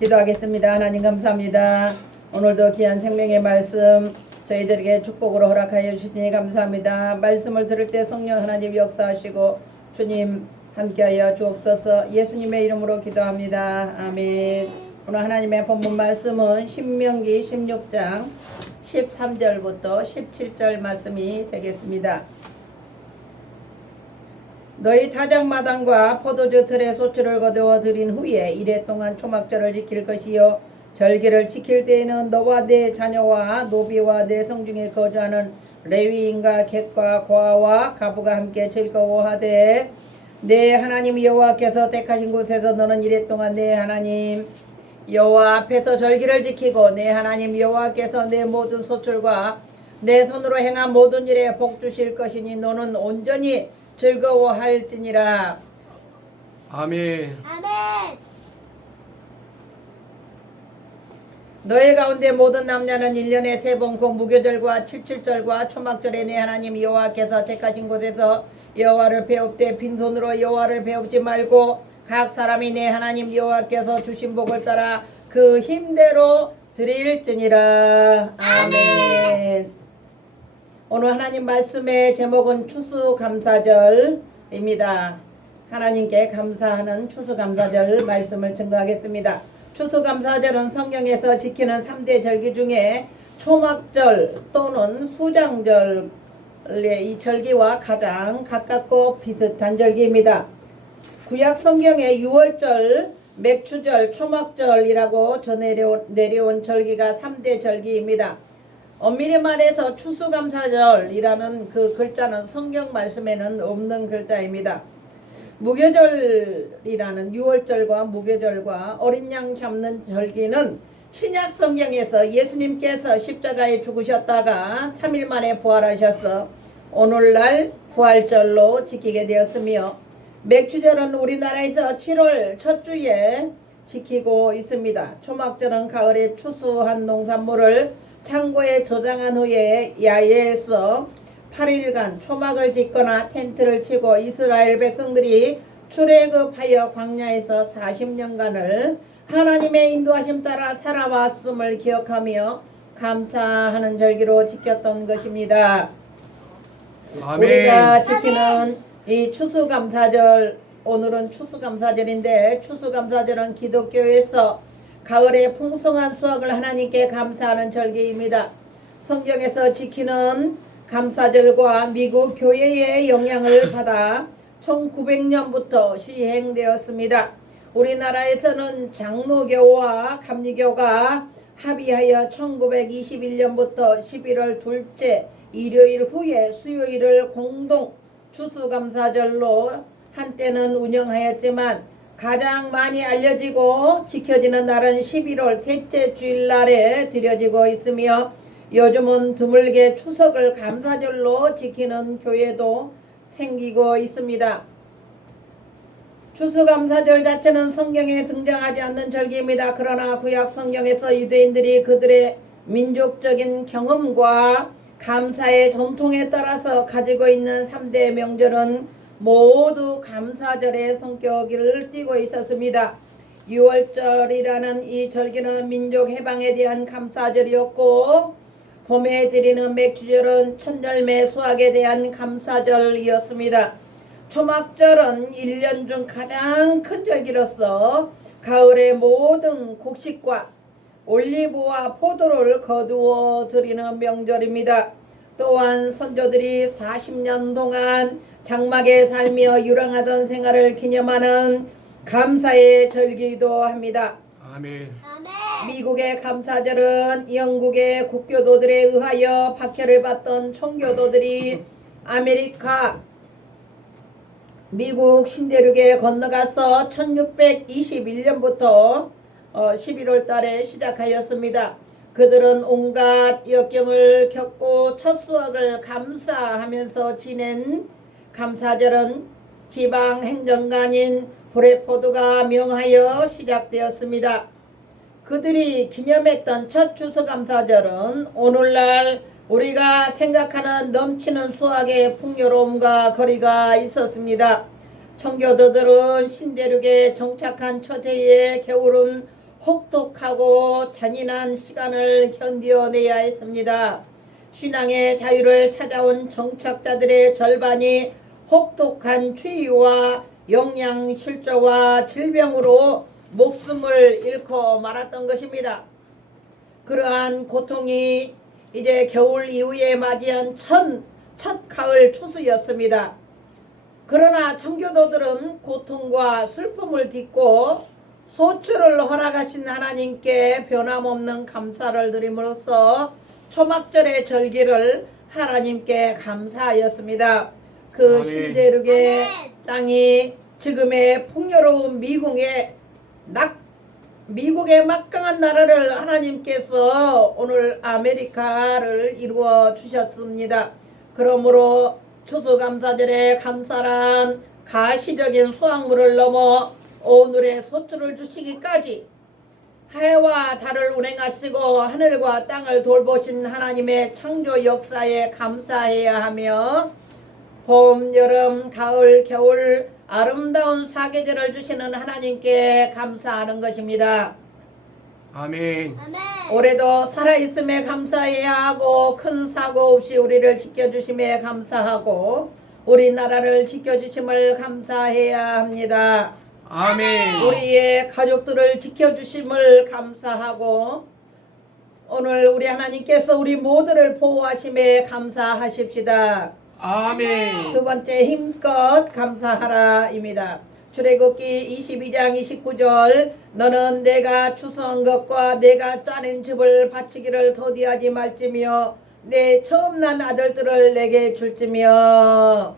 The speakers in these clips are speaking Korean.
기도하겠습니다. 하나님 감사합니다. 오늘도 귀한 생명의 말씀 저희들에게 축복으로 허락하여 주시니 감사합니다. 말씀을 들을 때 성령 하나님 역사하시고 주님 함께하여 주옵소서. 예수님의 이름으로 기도합니다. 아멘. 오늘 하나님의 본문 말씀은 신명기 16장 13절부터 17절 말씀이 되겠습니다. 너희 타작마당과 포도주 틀에 소출을 거두어 드린 후에 이래 동안 초막절을 지킬 것이요 절기를 지킬 때에는 너와 내 자녀와 노비와 내 성중에 거주하는 레위인과 객과 고아와 가부가 함께 즐거워하되 내 하나님 여호와께서 택하신 곳에서 너는 이래 동안 내 하나님 여호와 앞에서 절기를 지키고 내 하나님 여호와께서 내 모든 소출과 내 손으로 행한 모든 일에 복 주실 것이니 너는 온전히 즐거워할지니라. 아멘. 아멘. 너희 가운데 모든 남녀는 1년에 3번 곧 무교절과 칠칠절과 초막절에 내 하나님 여호와께서 택하신 곳에서 여호와를 배웁되 빈손으로 여호와를 배웁지 말고 각 사람이 내 하나님 여호와께서 주신 복을 따라 그 힘대로 드릴지니라. 아멘. 오늘 하나님 말씀의 제목은 추수감사절입니다. 하나님께 감사하는 추수감사절 말씀을 증거하겠습니다. 추수감사절은 성경에서 지키는 3대 절기 중에 초막절 또는 수장절의 이 절기와 가장 가깝고 비슷한 절기입니다. 구약 성경의 6월절, 맥추절, 초막절이라고 내려온 절기가 3대 절기입니다. 엄밀히 말해서 추수감사절이라는 그 글자는 성경 말씀에는 없는 글자입니다. 무교절이라는 6월절과 무교절과 어린 양 잡는 절기는 신약 성경에서 예수님께서 십자가에 죽으셨다가 3일 만에 부활하셔서 오늘날 부활절로 지키게 되었으며 맥추절은 우리나라에서 7월 첫 주에 지키고 있습니다. 초막절은 가을에 추수한 농산물을 창고에 저장한 후에 야외에서 8일간 초막을 짓거나 텐트를 치고 이스라엘 백성들이 출애굽하여 광야에서 40년간을 하나님의 인도하심 따라 살아왔음을 기억하며 감사하는 절기로 지켰던 것입니다. 아멘. 우리가 지키는 이 추수감사절, 오늘은 추수감사절인데 추수감사절은 기독교에서 가을에 풍성한 수확을 하나님께 감사하는 절기입니다. 성경에서 지키는 감사절과 미국 교회의 영향을 받아 1900년부터 시행되었습니다. 우리나라에서는 장로교와 감리교가 합의하여 1921년부터 11월 둘째 일요일 후에 수요일을 공동 추수감사절로 한때는 운영하였지만 가장 많이 알려지고 지켜지는 날은 11월 셋째 주일날에 드려지고 있으며 요즘은 드물게 추석을 감사절로 지키는 교회도 생기고 있습니다. 추수감사절 자체는 성경에 등장하지 않는 절기입니다. 그러나 구약 성경에서 유대인들이 그들의 민족적인 경험과 감사의 전통에 따라서 가지고 있는 3대 명절은 모두 감사절의 성격을 띠고 있었습니다. 6월절이라는 이 절기는 민족 해방에 대한 감사절이었고 봄에 드리는 맥주절은 첫 열매 수확에 대한 감사절이었습니다. 초막절은 1년 중 가장 큰 절기로서 가을의 모든 곡식과 올리브와 포도를 거두어 드리는 명절입니다. 또한 선조들이 40년 동안 장막에 살며 유랑하던 생활을 기념하는 감사의 절기이기도 합니다. 아멘. 아멘. 미국의 감사절은 영국의 국교도들에 의하여 박해를 받던 총교도들이 아메리카 미국 신대륙에 건너가서 1621년부터 11월 달에 시작하였습니다. 그들은 온갖 역경을 겪고 첫 수확을 감사하면서 지낸 감사절은 지방 행정관인 브레포드가 명하여 시작되었습니다. 그들이 기념했던 첫 추수감사절은 오늘날 우리가 생각하는 넘치는 수확의 풍요로움과 거리가 있었습니다. 청교도들은 신대륙에 정착한 첫 해에 겨울은 혹독하고 잔인한 시간을 견뎌내야 했습니다. 신앙의 자유를 찾아온 정착자들의 절반이 혹독한 추위와 영양실조와 질병으로 목숨을 잃고 말았던 것입니다. 그러한 고통이 이제 겨울 이후에 맞이한 첫 가을 추수였습니다. 그러나 청교도들은 고통과 슬픔을 딛고 소출을 허락하신 하나님께 변함없는 감사를 드림으로써 초막절의 절기를 하나님께 감사하였습니다. 그 아멘. 신대륙의 땅이 지금의 풍요로운 미국의 막강한 나라를 하나님께서 오늘 아메리카를 이루어 주셨습니다. 그러므로 추수감사절에 감사란 가시적인 수확물을 넘어 오늘의 소출을 주시기까지 해와 달을 운행하시고 하늘과 땅을 돌보신 하나님의 창조 역사에 감사해야 하며 봄, 여름, 가을, 겨울 아름다운 사계절을 주시는 하나님께 감사하는 것입니다. 아멘. 올해도 살아있음에 감사해야 하고 큰 사고 없이 우리를 지켜주심에 감사하고 우리나라를 지켜주심을 감사해야 합니다. 아멘. 우리의 가족들을 지켜주심을 감사하고 오늘 우리 하나님께서 우리 모두를 보호하심에 감사하십시다. 아멘. 두 번째 힘껏 감사하라입니다. 출애굽기 22장 29절 너는 내가 추수한 것과 내가 짜낸 즙을 바치기를 더디하지 말지며 내 처음 난 아들들을 내게 줄지며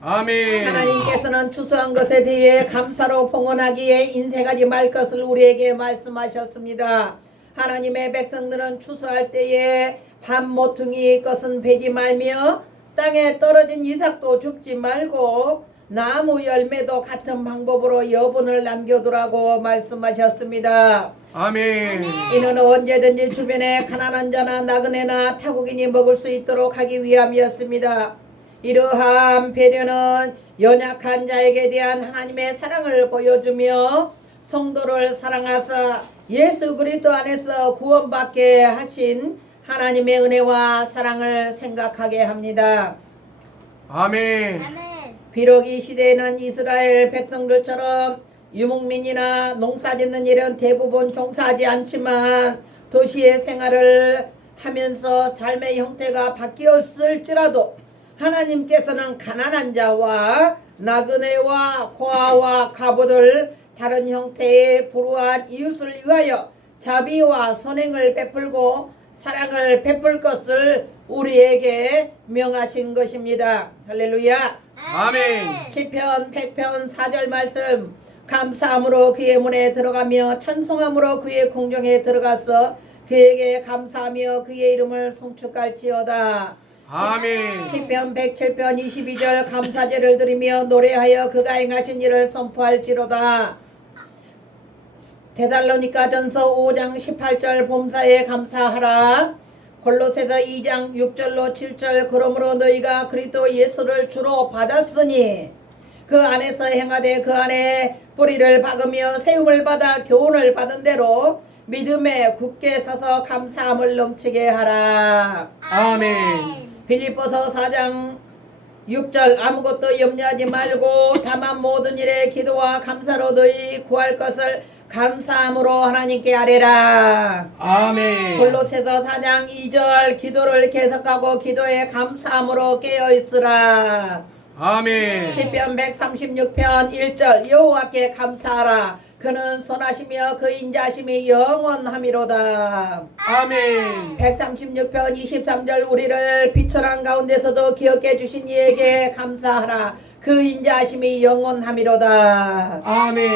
아멘. 하나님께서는 추수한 것에 대해 감사로 봉헌하기에 인색하지 말 것을 우리에게 말씀하셨습니다. 하나님의 백성들은 추수할 때에 밥 모퉁이 것은 베지 말며 땅에 떨어진 이삭도 줍지 말고 나무 열매도 같은 방법으로 여분을 남겨두라고 말씀하셨습니다. 아멘. 이는 언제든지 주변에 가난한 자나 나그네나 타국인이 먹을 수 있도록 하기 위함이었습니다. 이러한 배려는 연약한 자에게 대한 하나님의 사랑을 보여주며 성도를 사랑하사 예수 그리스도 안에서 구원받게 하신 하나님의 은혜와 사랑을 생각하게 합니다. 아멘. 비록 이 시대에는 이스라엘 백성들처럼 유목민이나 농사짓는 일은 대부분 종사하지 않지만 도시의 생활을 하면서 삶의 형태가 바뀌었을지라도 하나님께서는 가난한 자와 나그네와 고아와 가부들 다른 형태의 불우한 이웃을 위하여 자비와 선행을 베풀고 사랑을 베풀 것을 우리에게 명하신 것입니다. 할렐루야. 아멘. 시편 100편 4절 말씀 감사함으로 그의 문에 들어가며 찬송함으로 그의 궁정에 들어가서 그에게 감사하며 그의 이름을 송축할지어다. 아멘. 시편 107편 22절 감사제를 드리며 노래하여 그가 행하신 일을 선포할지로다. 데살로니가전서 5장 18절 봄사에 감사하라. 골로새서 2장 6절로 7절 그러므로 너희가 그리스도 예수를 주로 받았으니 그 안에서 행하되 그 안에 뿌리를 박으며 세움을 받아 교훈을 받은 대로 믿음에 굳게 서서 감사함을 넘치게 하라. 아멘. 빌립보서 4장 6절 아무것도 염려하지 말고 다만 모든 일에 기도와 감사로 너희 구할 것을 감사함으로 하나님께 아뢰라. 아멘. 골로새서 4장 2절 기도를 계속하고 기도에 감사함으로 깨어있으라. 아멘. 시편 136편 1절 여호와께 감사하라. 그는 선하시며 그 인자하심이 영원함이로다. 아멘. 136편 23절 우리를 비천한 가운데서도 기억해 주신 이에게 감사하라. 그 인자하심이 영원함이로다. 아멘.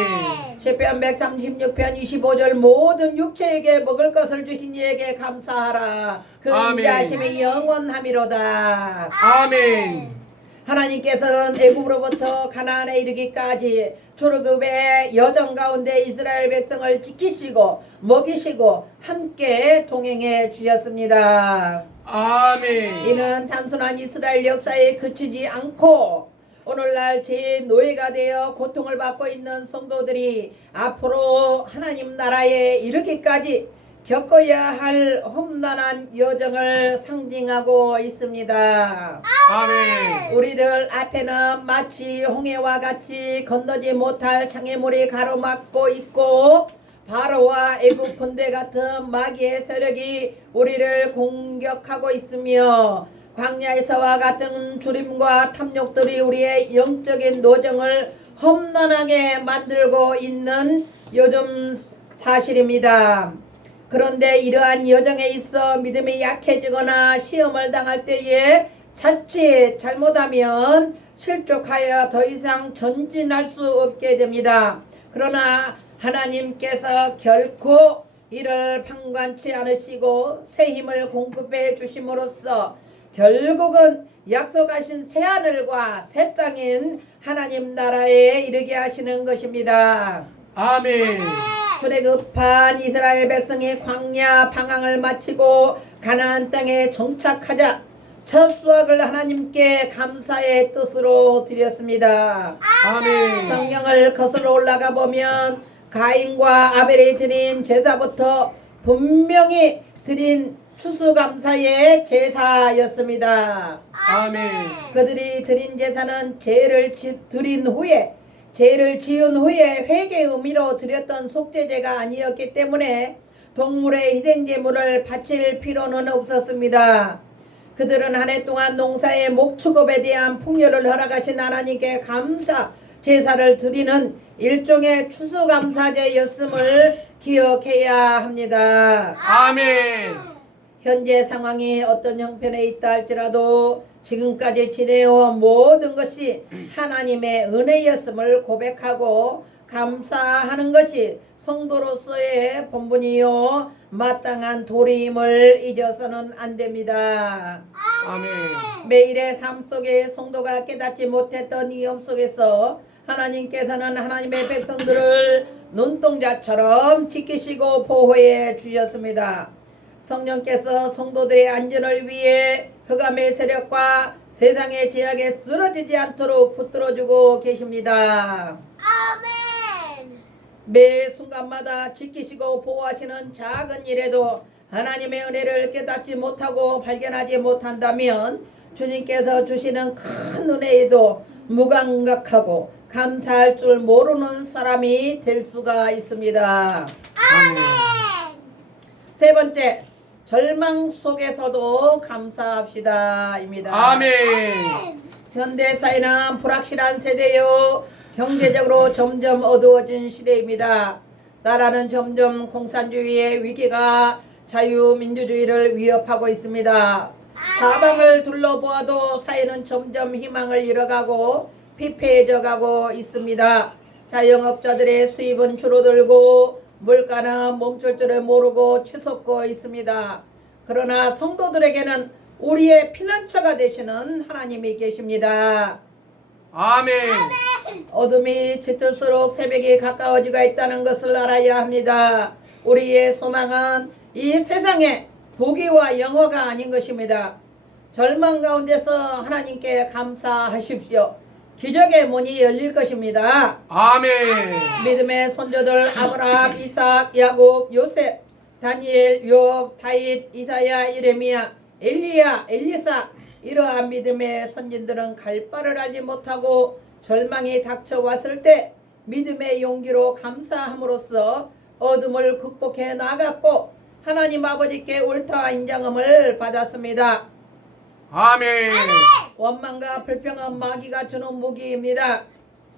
시편 136편 25절 모든 육체에게 먹을 것을 주신 이에게 감사하라. 그 아멘. 인자하심이 영원함이로다. 아멘. 하나님께서는 애굽으로부터 가나안에 이르기까지 출애굽의 여정 가운데 이스라엘 백성을 지키시고 먹이시고 함께 동행해 주셨습니다. 아멘. 이는 단순한 이스라엘 역사에 그치지 않고 오늘날 제 노예가 되어 고통을 받고 있는 성도들이 앞으로 하나님 나라에 이르기까지 겪어야 할 험난한 여정을 상징하고 있습니다. 아멘. 우리들 앞에는 마치 홍해와 같이 건너지 못할 장애물이 가로막고 있고 바로와 애국 군대 같은 마귀의 세력이 우리를 공격하고 있으며 광야에서와 같은 주림과 탐욕들이 우리의 영적인 노정을 험난하게 만들고 있는 요즘 사실입니다. 그런데 이러한 여정에 있어 믿음이 약해지거나 시험을 당할 때에 자칫 잘못하면 실족하여 더 이상 전진할 수 없게 됩니다. 그러나 하나님께서 결코 이를 방관치 않으시고 새 힘을 공급해 주심으로써 결국은 약속하신 새 하늘과 새 땅인 하나님 나라에 이르게 하시는 것입니다. 아멘. 출애굽한 이스라엘 백성이 광야 방황을 마치고 가나안 땅에 정착하자 첫 수확을 하나님께 감사의 뜻으로 드렸습니다. 아멘. 성경을 거슬러 올라가 보면 가인과 아벨이 드린 제사부터 분명히 드린 추수감사의 제사였습니다. 아멘. 그들이 드린 제사는 죄를 지은 후에 회개 의미로 드렸던 속죄제가 아니었기 때문에 동물의 희생제물을 바칠 필요는 없었습니다. 그들은 한 해 동안 농사의 목축업에 대한 풍요를 허락하신 하나님께 감사 제사를 드리는 일종의 추수감사제였음을 기억해야 합니다. 아멘. 현재 상황이 어떤 형편에 있다 할지라도 지금까지 지내온 모든 것이 하나님의 은혜였음을 고백하고 감사하는 것이 성도로서의 본분이요 마땅한 도리임을 잊어서는 안 됩니다. 아멘. 매일의 삶 속에 성도가 깨닫지 못했던 위험 속에서 하나님께서는 하나님의 백성들을 눈동자처럼 지키시고 보호해 주셨습니다. 성령께서 성도들의 안전을 위해 흑암의 세력과 세상의 제약에 쓰러지지 않도록 붙들어주고 계십니다. 아멘. 매 순간마다 지키시고 보호하시는 작은 일에도 하나님의 은혜를 깨닫지 못하고 발견하지 못한다면 주님께서 주시는 큰 은혜에도 무감각하고 감사할 줄 모르는 사람이 될 수가 있습니다. 아멘. 세 번째, 절망 속에서도 감사합시다입니다. 아멘. 현대 사회는 불확실한 세대요 경제적으로 점점 어두워진 시대입니다. 나라는 점점 공산주의의 위기가 자유민주주의를 위협하고 있습니다. 사방을 둘러보아도 사회는 점점 희망을 잃어가고 피폐해져 가고 있습니다. 자영업자들의 수입은 줄어들고 물가는 멈출 줄을 모르고 치솟고 있습니다. 그러나 성도들에게는 우리의 피난처가 되시는 하나님이 계십니다. 아멘. 어둠이 짙을수록 새벽이 가까워지고 있다는 것을 알아야 합니다. 우리의 소망은 이 세상의 부귀와 영화가 아닌 것입니다. 절망 가운데서 하나님께 감사하십시오. 기적의 문이 열릴 것입니다. 아멘. 믿음의 손자들 아브라함, 이삭, 야곱, 요셉, 다니엘, 욥, 다윗, 이사야, 예레미야, 엘리야, 엘리사 이러한 믿음의 선진들은 갈 바를 알지 못하고 절망이 닥쳐왔을 때 믿음의 용기로 감사함으로써 어둠을 극복해 나갔고 하나님 아버지께 옳다 인정함을 받았습니다. 아멘. 원망과 불평은 마귀가 주는 무기입니다.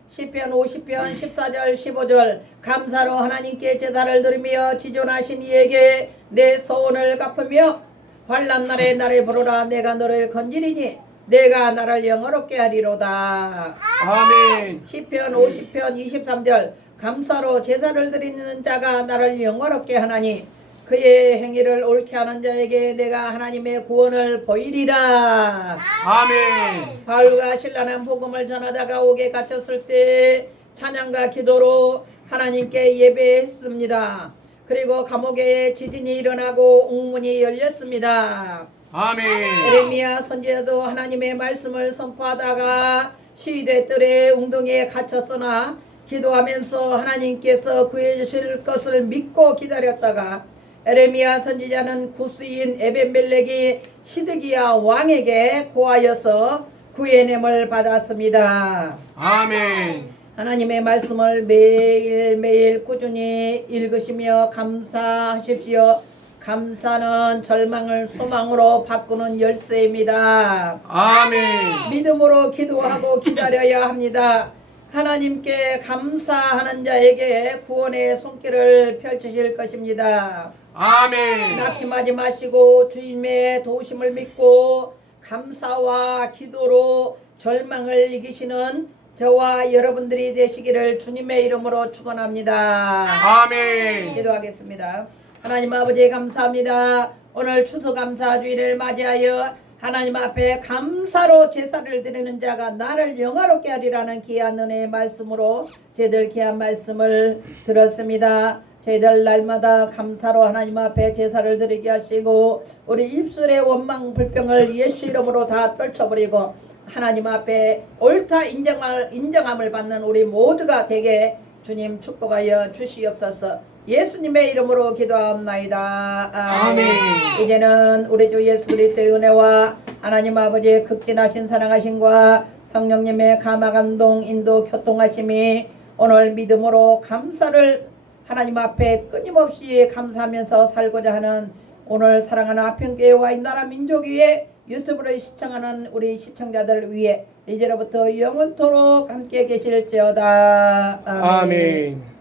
시편 50편 14절 15절 감사로 하나님께 제사를 드리며 지존하신 이에게 내 소원을 갚으며 환난 날에 나를 부르라 내가 너를 건지리니 내가 나를 영화롭게 하리로다. 아멘. 시편 50편 23절 감사로 제사를 드리는 자가 나를 영화롭게 하나니 그의 행위를 옳게 하는 자에게 내가 하나님의 구원을 보이리라. 아멘. 바울과 신라는 복음을 전하다가 옥에 갇혔을 때 찬양과 기도로 하나님께 예배했습니다. 그리고 감옥에 지진이 일어나고 옥문이 열렸습니다. 아멘. 에레미야 선지자도 하나님의 말씀을 선포하다가 시대 뜰에 웅덩이에 갇혔으나 기도하면서 하나님께서 구해주실 것을 믿고 기다렸다가 에레미야 선지자는 구스인 에벤멜렉이 시드기야 왕에게 고하여서 구해냄을 받았습니다. 아멘. 하나님의 말씀을 매일매일 꾸준히 읽으시며 감사하십시오. 감사는 절망을 소망으로 바꾸는 열쇠입니다. 아멘. 믿음으로 기도하고 기다려야 합니다. 하나님께 감사하는 자에게 구원의 손길을 펼치실 것입니다. 아멘. 낙심하지 마시고 주님의 도우심을 믿고 감사와 기도로 절망을 이기시는 저와 여러분들이 되시기를 주님의 이름으로 축원합니다. 아멘. 기도하겠습니다. 하나님 아버지 감사합니다. 오늘 추수감사주일을 맞이하여 하나님 앞에 감사로 제사를 드리는 자가 나를 영화롭게 하리라는 귀한 은혜의 말씀으로 저희들 귀한 말씀을 들었습니다. 저희들 날마다 감사로 하나님 앞에 제사를 드리게 하시고 우리 입술의 원망 불평을 예수 이름으로 다 떨쳐버리고 하나님 앞에 옳다 인정함을 받는 우리 모두가 되게 주님 축복하여 주시옵소서. 예수님의 이름으로 기도하옵나이다. 아멘. 이제는 우리 주 예수 그리스도의 은혜와 하나님 아버지의 극진하신 사랑하심과 성령님의 감화 감동 인도 교통하심이 오늘 믿음으로 감사를 하나님 앞에 끊임없이 감사하면서 살고자 하는 오늘 사랑하는 아평교회와 이 나라 민족 위에 유튜브를 시청하는 우리 시청자들 위해 이제로부터 영원토록 함께 계실지어다. 아멘.